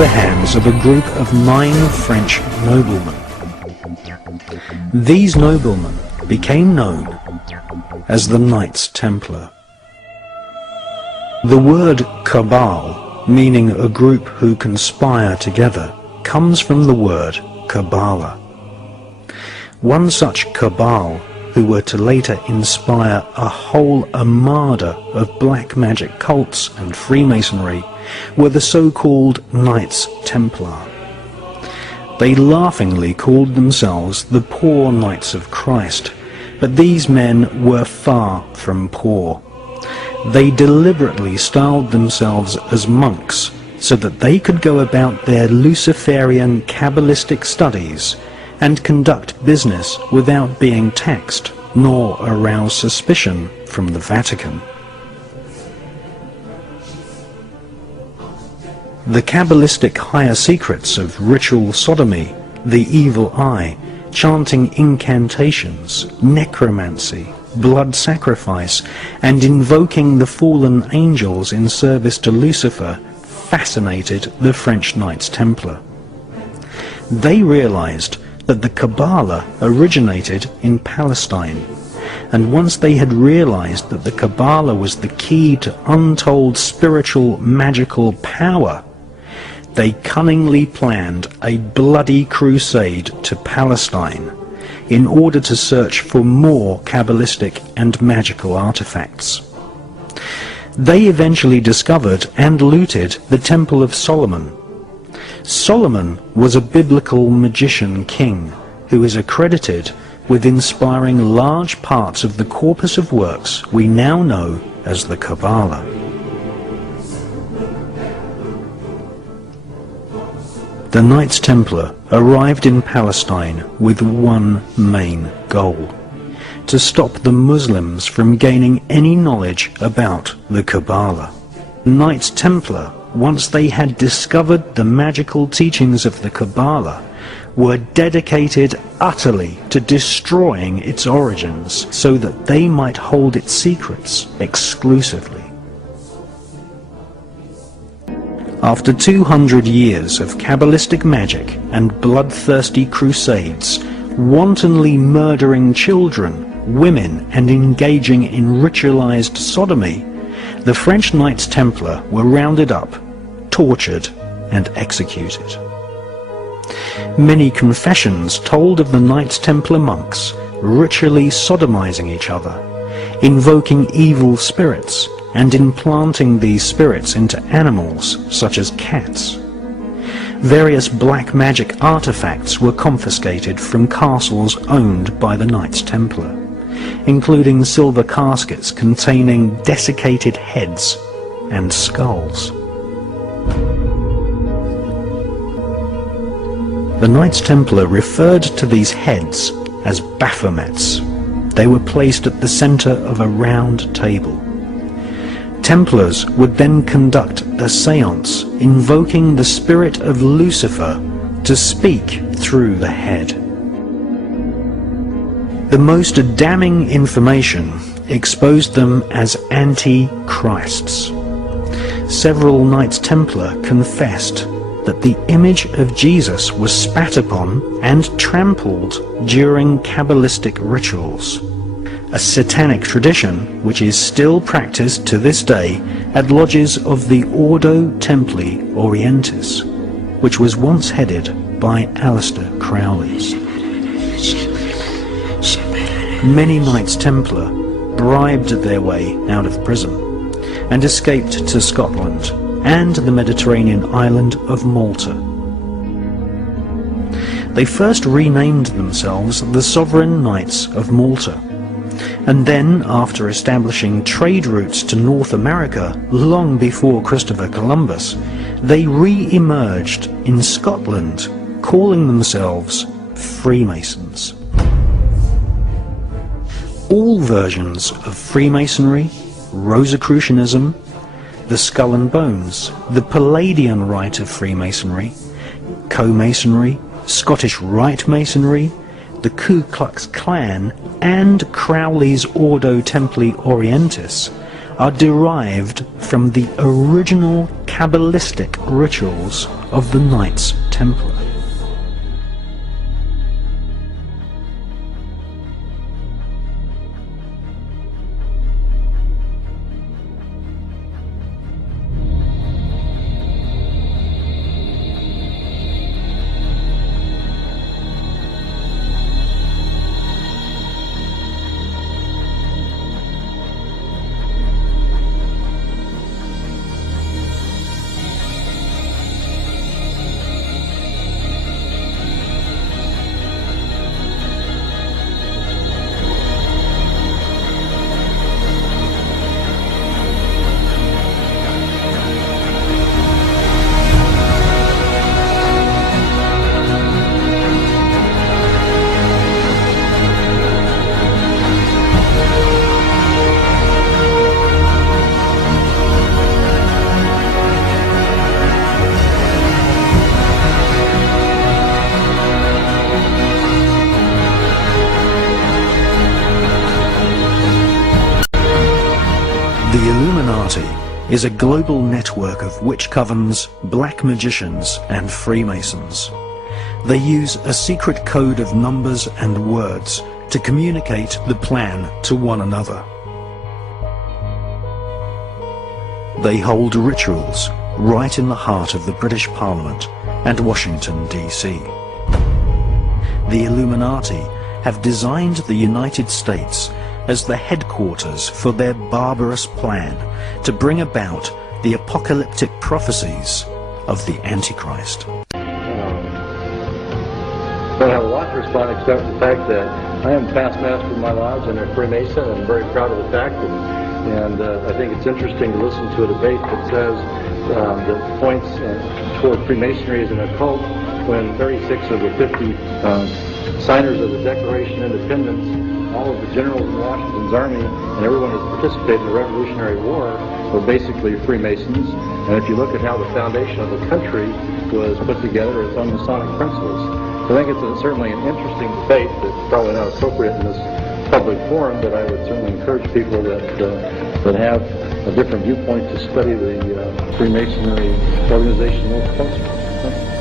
the hands of a group of 9 French noblemen. These noblemen became known as the Knights Templar. The word cabal, meaning a group who conspire together, comes from the word Kabbalah. One such cabal, who were to later inspire a whole armada of black magic cults and Freemasonry, were the so-called Knights Templar. They laughingly called themselves the Poor Knights of Christ, but these men were far from poor. They deliberately styled themselves as monks so that they could go about their Luciferian Kabbalistic studies and conduct business without being taxed nor arouse suspicion from the Vatican. The Kabbalistic higher secrets of ritual sodomy, the evil eye, chanting incantations, necromancy, blood sacrifice, and invoking the fallen angels in service to Lucifer fascinated the French Knights Templar. They realized that the Kabbalah originated in Palestine, and once they had realized that the Kabbalah was the key to untold spiritual magical power, they cunningly planned a bloody crusade to Palestine in order to search for more Kabbalistic and magical artifacts. They eventually discovered and looted the Temple of Solomon. Solomon was a biblical magician king who is accredited with inspiring large parts of the corpus of works we now know as the Kabbalah. The Knights Templar arrived in Palestine with one main goal: to stop the Muslims from gaining any knowledge about the Kabbalah. The Knights Templar, once they had discovered the magical teachings of the Kabbalah, were dedicated utterly to destroying its origins so that they might hold its secrets exclusively. After 200 years of Kabbalistic magic and bloodthirsty crusades, wantonly murdering children, women, and engaging in ritualized sodomy, the French Knights Templar were rounded up, tortured, and executed. Many confessions told of the Knights Templar monks ritually sodomizing each other, invoking evil spirits, and implanting these spirits into animals such as cats. Various black magic artifacts were confiscated from castles owned by the Knights Templar, including silver caskets containing desiccated heads and skulls. The Knights Templar referred to these heads as Baphomets. They were placed at the center of a round table. Templars would then conduct a séance invoking the spirit of Lucifer to speak through the head. The most damning information exposed them as anti-Christs. Several Knights Templar confessed that the image of Jesus was spat upon and trampled during Kabbalistic rituals, a satanic tradition which is still practiced to this day at lodges of the Ordo Templi Orientis, which was once headed by Aleister Crowley. Many Knights Templar bribed their way out of prison and escaped to Scotland and the Mediterranean island of Malta. They first renamed themselves the Sovereign Knights of Malta, and then, after establishing trade routes to North America long before Christopher Columbus, they re-emerged in Scotland, calling themselves Freemasons. All versions of Freemasonry, Rosicrucianism, the Skull and Bones, the Palladian Rite of Freemasonry, Co-Masonry, Scottish Rite Masonry, the Ku Klux Klan, and Crowley's Ordo Templi Orientis are derived from the original Kabbalistic rituals of the Knights Templar. The Illuminati is a global network of witch covens, black magicians, and Freemasons. They use a secret code of numbers and words to communicate the plan to one another. They hold rituals right in the heart of the British Parliament and Washington, D.C. The Illuminati have designed the United States as the headquarters for their barbarous plan to bring about the apocalyptic prophecies of the Antichrist. I don't have a lot to respond except the fact that I am past master of my lodge and a Freemason, and I'm very proud of the fact, and I think it's interesting to listen to a debate that says that points toward Freemasonry as an occult when 36 of the 50 signers of the Declaration of Independence, all of the generals in Washington's army, and everyone who participated in the Revolutionary War were basically Freemasons. And if you look at how the foundation of the country was put together, it's on Masonic principles. So I think it's certainly an interesting debate that's probably not appropriate in this public forum, but I would certainly encourage people that have a different viewpoint to study the Freemasonry organization more closely.